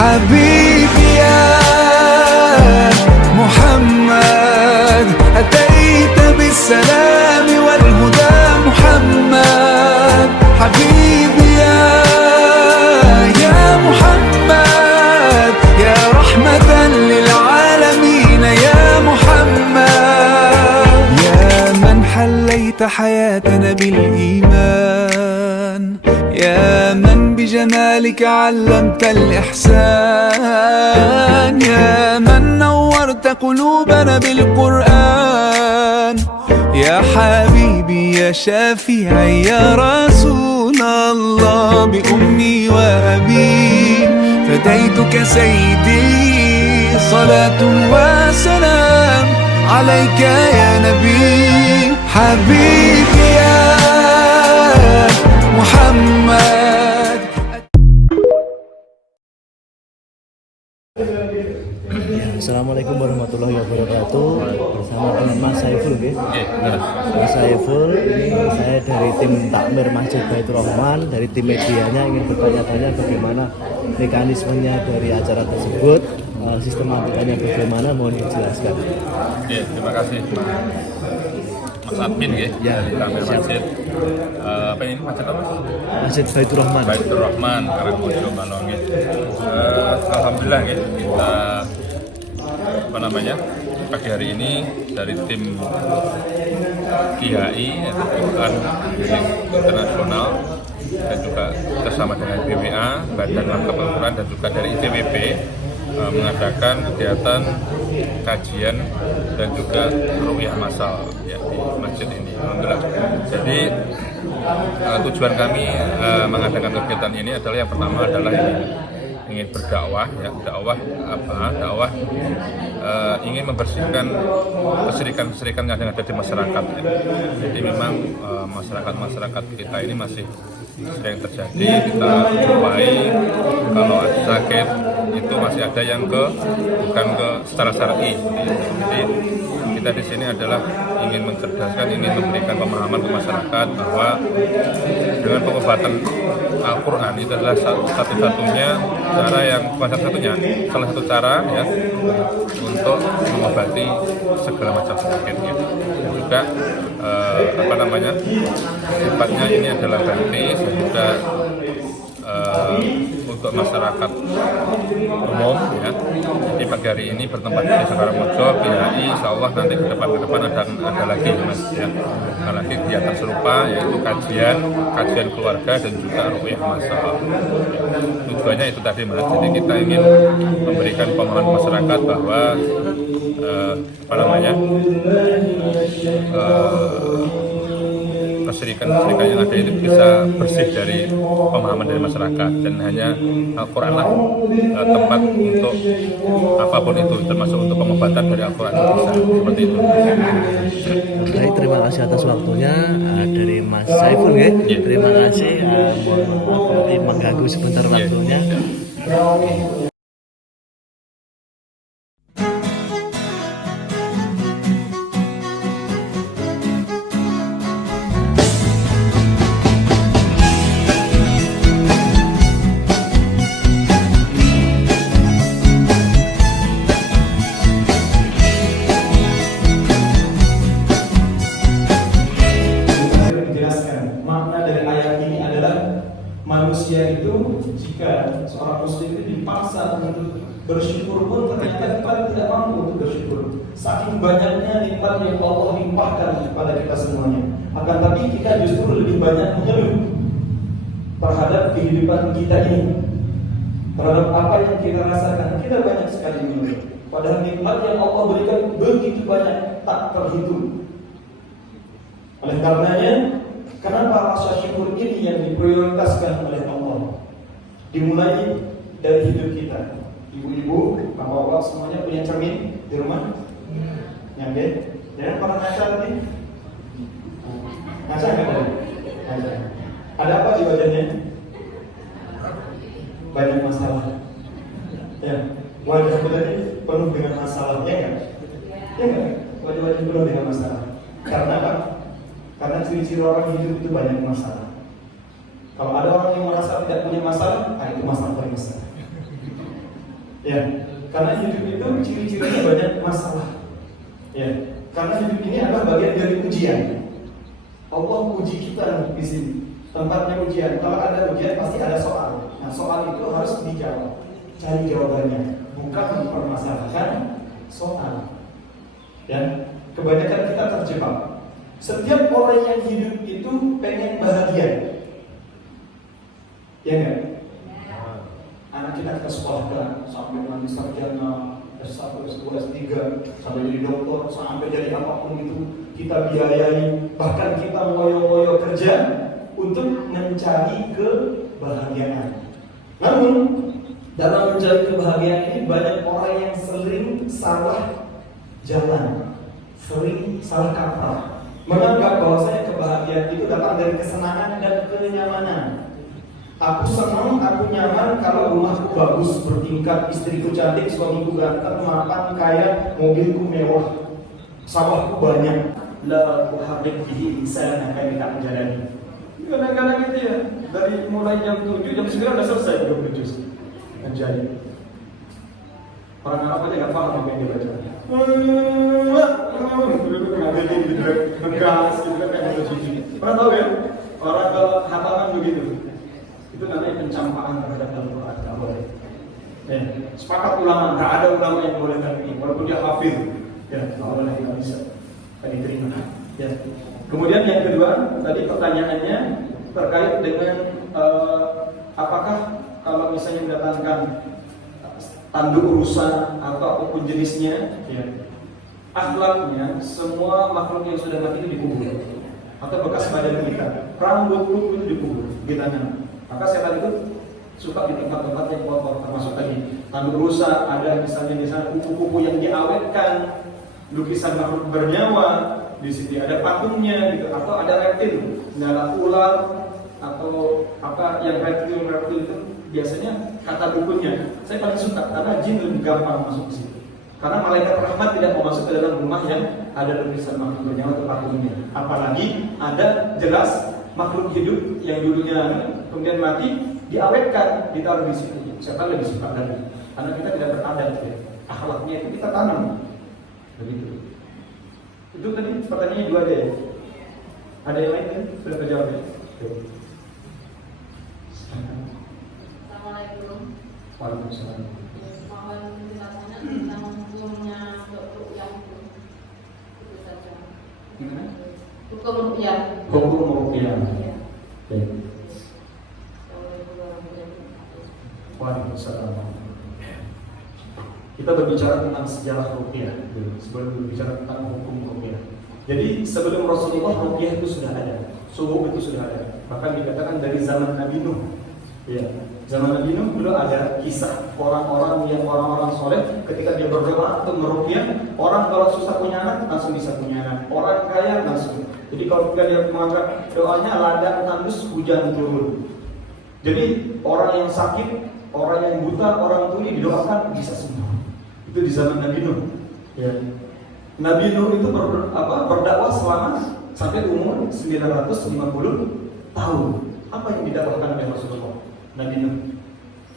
حبيبي يا محمد أتيت بالسلام والهدى محمد حبيبي يا محمد يا رحمة للعالمين يا محمد يا من حليت حياتنا بالإيمان يا من بجمالك علمت الإحسان يا من نورت قلوبنا بالقرآن يا حبيبي يا شافعي يا رسول الله بأمي وأبي فديتك سيدي صلاة وسلام عليك يا نبي حبيبي يا Muhammad. Assalamualaikum warahmatullahi wabarakatuh. Bersama dengan Mas Saiful, Mas Saiful, ini saya dari tim takmir Masjid Baitur Rahman, dari tim medianya ingin bertanya-tanya bagaimana mekanismenya dari acara tersebut, sistematikanya bagaimana, mohon dijelaskan. Terima kasih Mas Admin dari takmir masjid. Apa ini masjid apa? Masjid Baitur Rahman. Baitur Rahman, Karangbojo, Malong. Alhamdulillah kita pagi hari ini dari tim KIAI yaitu Quran Internasional dan juga bersama dengan BWA, Badan Wakaf Al-Quran, dan juga dari ITWP mengadakan kegiatan kajian dan juga ruqyah massal di masjid ini. Alhamdulillah. Jadi tujuan kami mengadakan kegiatan ini adalah yang pertama adalah ingin berdakwah, dakwah ingin membersihkan kesirikan yang ada di masyarakat. Jadi memang masyarakat kita ini masih sering terjadi, kita jumpai kalau ada sakit itu masih ada yang bukan secara syar'i. Jadi kita di sini adalah ingin mencerdaskan, ingin memberikan pemahaman ke masyarakat bahwa dengan pengobatan Al-Quran itu adalah satu-satunya cara yang salah satu cara ya untuk mengobati segala macam penyakit gitu. Dan juga sifatnya ini adalah gratis dan juga untuk masyarakat umum ya. Jadi pagi hari ini bertempat di Desa Karangbojo, BHI, insya Allah nanti ke depan ada lagi Mas ya. Ada lagi kegiatan serupa yaitu kajian keluarga dan juga ruqyah massal. Tujuannya itu tadi Mas. Jadi kita ingin memberikan pemahaman masyarakat bahwa kesirikan yang ada itu bisa bersih dari pemahaman dari masyarakat, dan hanya Al-Quran lah tempat untuk apapun itu, termasuk untuk pengobatan dari Al-Quran bisa seperti itu. Baik, terima kasih atas waktunya dari Mas Saiful ya. Terima kasih, mohon mengganggu sebentar waktunya. Manusia itu jika seorang muslim itu dipaksa untuk bersyukur pun ternyata kita tidak mampu untuk bersyukur. Saking banyaknya nikmat yang Allah limpahkan kepada kita semuanya. Akan tapi kita justru lebih banyak mengeluh terhadap kehidupan kita ini, terhadap apa yang kita rasakan. Kita banyak sekali mengeluh. Padahal nikmat yang Allah berikan begitu banyak, tak terhitung. Oleh karenanya, kenapa rasa syukur ini yang diprioritaskan oleh Allah? Dimulai dari hidup kita. Ibu-ibu, bapak-bapak semuanya punya cermin di rumah? Yang jangan pernah ngaca nih. Ngaca nggak ada? Ngaca. Ada apa di badannya? Banyak masalah. Ya, wajah kita ini penuh dengan masalah, ya nggak? Ya nggak? Wajah-wajah penuh dengan masalah. Karena apa? Karena ciri-ciri orang hidup itu banyak masalah. Kalau ada orang yang merasa tidak punya masalah, itu masalah paling besar. Ya, karena hidup itu ciri-cirinya banyak masalah. Ya, karena hidup ini adalah bagian dari ujian. Allah uji kita di sini. Tempatnya ujian. Kalau ada ujian pasti ada soal. Nah, soal itu harus dijawab. Cari jawabannya, bukan mempermasalahkan soal. Ya, kebanyakan kita terjebak. Setiap orang yang hidup itu pengen bahagia. Ya enggak? Anak kita sekolahkan sampai nanti sarjana S1, S2, S3, sampai jadi dokter, sampai jadi apapun itu kita biayai. Bahkan kita ngoyo-ngoyo kerja untuk mencari kebahagiaan. Namun dalam mencari kebahagiaan ini banyak orang yang sering salah jalan, sering salah kaprah, menganggap bahwasanya kebahagiaan itu datang dari kesenangan dan kenyamanan. Aku senang, aku nyaman kalau rumahku bagus, bertingkat, istriku cantik, suamiku ganteng, mapan, kaya, mobilku mewah, sawahku banyak. La uharrik bihi insana kayak kita menjalani. Kadang-kadang gitu ya, dari mulai jam 7, jam 9 udah selesai 20 juz menjadi. Orang Arab aja nggak paham apa yang dia baca. Ngambilin gitu, ngegas gitu kan kayak gitu. Pernah tahu ya? Orang kalau hataman begitu. Itu namanya pencampaan terhadap Al-Quran, nggak boleh. Ya, sepakat ulama, nggak ada ulama yang boleh ini, walaupun dia hafid, ya nggak boleh, nggak bisa, nggak diterima. Ya. Kemudian yang kedua, tadi pertanyaannya terkait dengan apakah kalau misalnya mendatangkan tanduk urusan atau apapun jenisnya, ya, akhlaknya semua makhluk yang sudah mati itu dikubur, atau bekas badan kita, rambut itu dikubur di tanah. Maka setan itu suka di tempat-tempat yang kotor, termasuk tadi tanduk rusa, ada misalnya di sana kupu-kupu yang diawetkan, lukisan makhluk bernyawa, di sini ada patungnya gitu, atau ada reptil, nyala ular atau apa yang reptil itu biasanya kata bukunya saya paling suka karena jin lebih gampang masuk ke situ. Karena malaikat rahmat tidak mau masuk ke dalam rumah yang ada lukisan makhluk bernyawa atau patungnya. Apalagi ada jelas makhluk hidup yang dulunya kemudian mati diawetkan, ditaruh di situ. Setan lebih suka lagi karena kita tidak beradab, ya. Akhlaknya itu kita tanam. Begitu. Itu tadi pertanyaannya 2 aja ya. Ada yang lain kan? Sudah terjawab ya? Assalamualaikum. Waalaikumsalam. Mohon penjelasannya tentang hukumnya ruqyah itu. Itu saja. Gimana? Hukum ruqyah. Hukum ruqyah. Iya. Baik. Assalamualaikum warahmatullahi wabarakatuh. Waalaikumsalam. Kita berbicara tentang sejarah ruqyah sebelum berbicara tentang hukum ruqyah. Jadi sebelum Rasulullah ruqyah itu sudah ada, suhuf itu sudah ada. Bahkan dikatakan dari zaman Nabi Nuh. Ya, zaman Nabi Nuh dulu ada kisah orang-orang soleh ketika dia berdoa untuk meruqyah, orang kalau susah punya anak langsung bisa punya anak, orang kaya langsung. Jadi kalau dia menganggap doanya ladang tandus hujan turun. Jadi orang yang sakit, orang yang buta, orang tuli didoakan bisa sembuh. Itu di zaman Nabi Nuh. Ya. Nabi Nuh itu berdakwah selama sampai umur 950 tahun. Apa yang didakwahkan oleh Rasulullah? Nabi Nuh.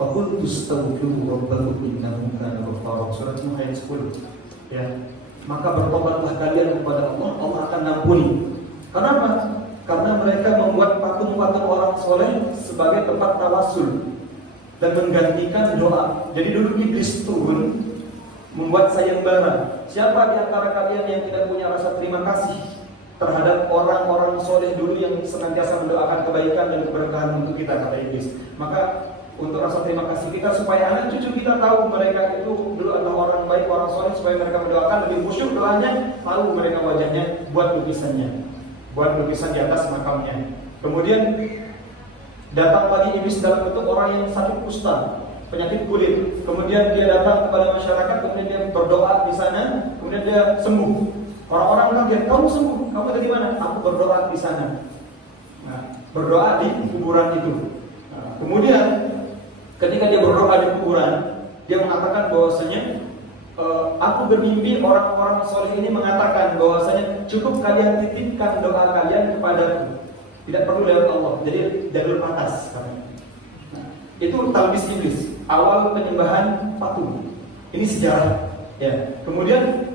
Faqultu astaghfiru rabbakum innahu kana ghaffara. Surat Nuh ayat 10. Ya. Maka bertobatlah kalian kepada Allah, Allah akan ampuni. Kenapa? Karena mereka membuat patung-patung orang soleh sebagai tempat tawasul dan menggantikan doa. Jadi dulu iblis turun membuat sayembara. Siapa di antara kalian yang tidak punya rasa terima kasih terhadap orang-orang soleh dulu yang senantiasa mendoakan kebaikan dan keberkahan untuk kita, kata iblis. Maka untuk rasa terima kasih kita supaya anak cucu kita tahu mereka itu dulu adalah orang baik, orang soleh, supaya mereka mendoakan lebih khusyuk doanya, lalu mereka wajahnya buat lukisannya, buat lukisan di atas makamnya. Kemudian datang lagi iblis dalam bentuk orang yang sakit kusta, penyakit kulit. Kemudian dia datang kepada masyarakat, kemudian dia berdoa di sana, kemudian dia sembuh. Orang-orang kaget, kamu sembuh, kamu dari mana? Aku berdoa di sana. Nah, berdoa di kuburan itu. Nah, kemudian ketika dia berdoa di kuburan, dia mengatakan bahwasanya aku bermimpi orang-orang soleh ini mengatakan bahwasanya cukup kalian titipkan doa kalian kepadaku, tidak perlu lewat Allah. Jadi jalur atas. Nah, itu talbis iblis. awal penyembahan patung. Ini sejarah. Ya. Kemudian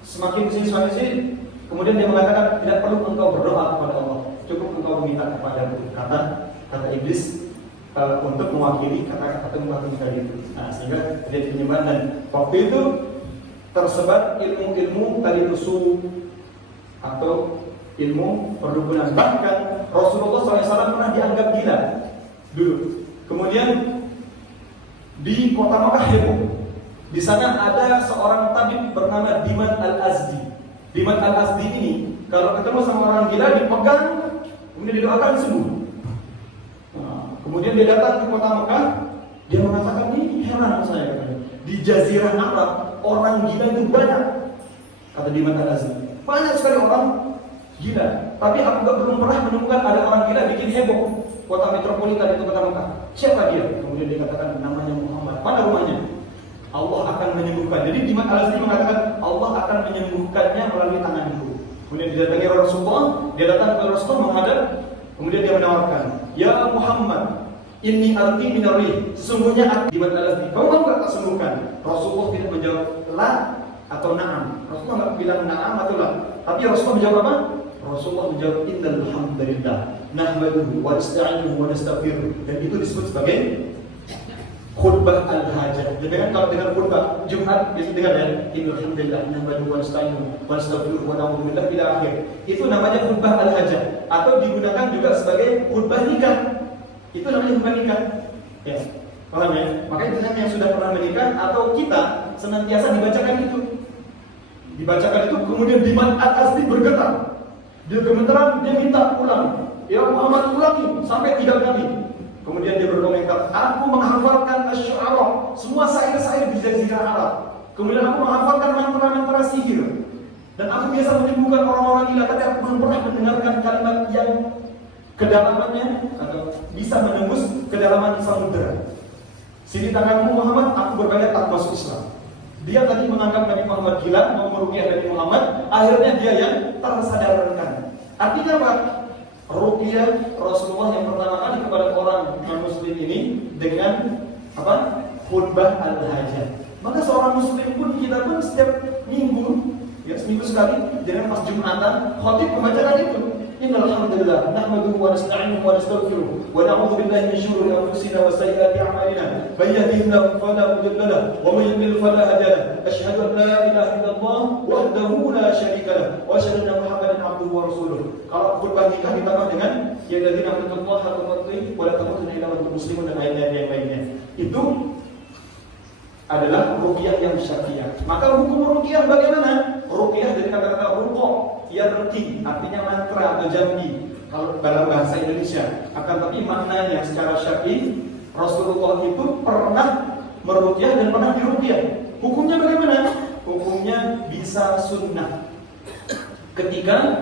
semakin sini, kemudian dia mengatakan tidak perlu engkau berdoa kepada Allah, cukup engkau meminta kepada kata iblis untuk mewakili kata-kata patung tadi itu. Nah, sehingga terjadi penyembahan dan waktu itu tersebar ilmu-ilmu tadi usul atau ilmu perdukunan. Bahkan Rasulullah SAW pernah dianggap gila dulu. Kemudian di kota Makkah heboh. Di sana ada seorang tabib bernama Diman Al-Azdi. Diman Al-Azdi ini kalau ketemu sama orang gila dipegang, kemudian didoakan sembuh. Nah, kemudian dia datang ke kota Makkah, dia mengatakan ini heran saya katanya. Di Jazirah Arab orang gila itu banyak. Kata Diman Al-Azdi, banyak sekali orang gila. Tapi aku belum pernah menemukan ada orang gila bikin heboh kota metropolitan itu kota Makkah. Siapa dia? Kemudian dia katakan namanya Muhammad. Mana rumahnya? Allah akan menyembuhkan. Jadi Diman Al-Azdi mengatakan Allah akan menyembuhkannya melalui tanganku. Kemudian didatangi Rasulullah, dia datang ke Rasulullah menghadap, kemudian dia menawarkan, ya Muhammad, inni arti minarih. Sesungguhnya Diman Al-Azdi, kamu mau tak sembuhkan? Rasulullah tidak menjawab la atau na'am. Rasulullah nggak bilang na'am atau la. Tapi Rasulullah menjawab apa? Rasulullah menjawab innal hamdalillah nahmaduhu wa nasta'inuhu wa nastaghfiruh. Dan itu disebut sebagai khutbah al-hajah. Jadi kan kalau dengan khutbah Jumat biasa dengar ya, innal hamdalillah nahmaduhu wa nasta'inuhu wa nastaghfiruh wa na'udzu billahi ila akhir. Itu namanya khutbah al-hajah atau digunakan juga sebagai khutbah nikah. Itu namanya khutbah nikah. Ya. Paham ya? Makanya dengan yang sudah pernah menikah atau kita senantiasa dibacakan itu. Dibacakan itu kemudian Diman Al-Azdi bergetar. Dia gemeteran, dia minta ulang. Ya Muhammad ulangi sampai 3 kali. Kemudian dia berkomentar, aku menghafalkan asy-syu'ara, semua syair-syair di Jazirah Arab. Kemudian aku menghafalkan mantra-mantra sihir. Dan aku biasa menyembuhkan orang-orang gila, tapi aku belum pernah mendengarkan kalimat yang kedalamannya atau bisa menembus kedalaman samudera. Sini tanganmu Muhammad, aku berbayar tak masuk Islam. Dia tadi menganggap Nabi Muhammad gila, mau meruqyah Nabi Muhammad, akhirnya dia yang tersadarkan. Artinya apa? Ruqyah Rasulullah yang pertama kali kepada orang non-muslim ini dengan apa? Khutbah al-hajah. Maka seorang muslim pun kita pun setiap minggu, ya seminggu sekali, dengan pas Jumatan, khatib membacakan itu. Innal hamdalillah nahmaduhu wa nasta'inuhu wa nastaghfiruh wa na'udzu billahi min shururi anfusina wa sayyiati a'malina may yahdihillahu fala mudilla lahu wa may yudlil fala hadiya lahu asyhadu an la ilaha illallah wahdahu la syarika lahu wa asyhadu anna muhammadan abduhu wa rasuluh. Kalau khutbah nikah ditambah dengan ya alladzina amanu haqqa tuqatih wa la tamutunna illa wa antum muslimun dan ayat-ayat yang lainnya. Itu adalah ruqyah yang syar'iyyah. Maka hukum ruqyah bagaimana? Ruqyah dari kata-kata ruqa, yarqi, artinya mantra atau jambi kalau dalam bahasa Indonesia. Akan tapi maknanya secara syar'i, Rasulullah itu pernah meruqyah dan pernah diruqyah. Hukumnya bagaimana? Hukumnya bisa sunnah. Ketika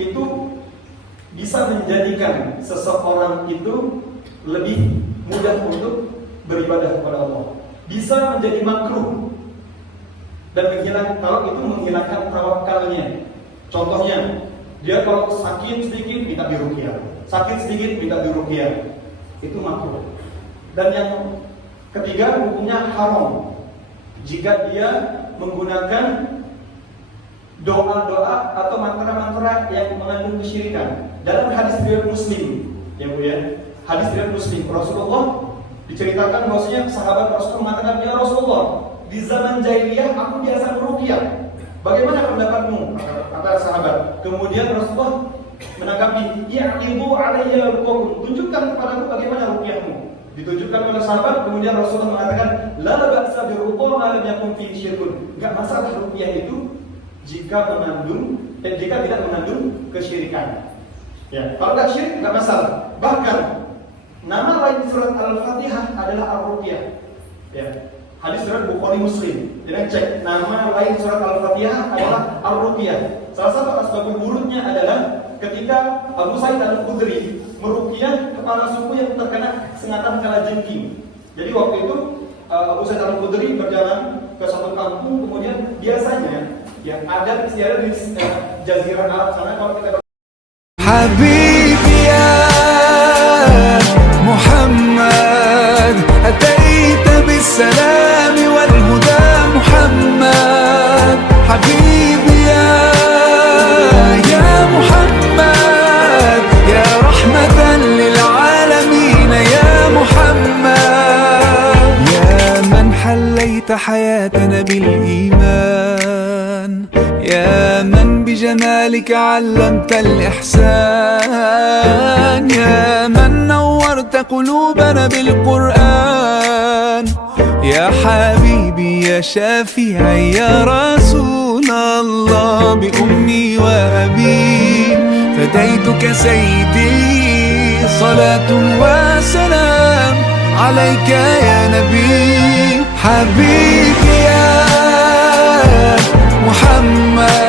itu bisa menjadikan seseorang itu lebih mudah untuk beribadah kepada Allah. Bisa menjadi makruh dan menghilangkan tawakalnya. Contohnya, dia kalau sakit sedikit minta diruqyah, sakit sedikit minta diruqyah, itu makruh. Dan yang ketiga hukumnya haram jika dia menggunakan doa-doa atau mantra-mantra yang mengandung kesyirikan. Dalam hadis riwayat Muslim, ya Bu ya, hadis riwayat Muslim, Rasulullah diceritakan bahwasanya sahabat Rasulullah mengatakan, ya Rasulullah, di zaman jahiliyah aku biasa meruqyah. Bagaimana pendapatmu? Kata sahabat. Kemudian Rasulullah menanggapi, ya'idhu alayya ruqakum. Tunjukkan kepadaku bagaimana ruqyahmu. Ditunjukkan oleh sahabat. Kemudian Rasulullah mengatakan, la ba'sa bi ruqa ma lam yakun fi syirkun. Enggak masalah ruqyah itu jika tidak mengandung kesyirikan. Ya, kalau enggak syirik enggak masalah. Bahkan nama lain surat Al-Fatihah adalah Ar-Ruqyah. Ya. Hadis surat Bukhari Muslim. Jadi cek nama lain surat Al-Fatihah adalah Ar-Ruqyah. Salah satu asbabul wurudnya adalah ketika Abu Sa'id Al-Khudri meruqyah kepala suku yang terkena sengatan kalajengking. Jadi waktu itu Abu Sa'id Al-Khudri berjalan ke satu kampung, kemudian biasanya yang ada istiadat di Jazirah Arab sana kalau kita حبيبي يا محمد السلام والهدى محمد حبيبي يا محمد، يا رحمة للعالمين يا محمد، يا من حليت حياتنا بالإيمان، يا من بجمالك علمت الإحسان، يا من نورت قلوبنا بالقرآن، يا حبيبي يا شافعي يا رسول الله، بأمي وأبي فديتك سيدي، صلاة وسلام عليك يا نبي، حبيبي يا محمد.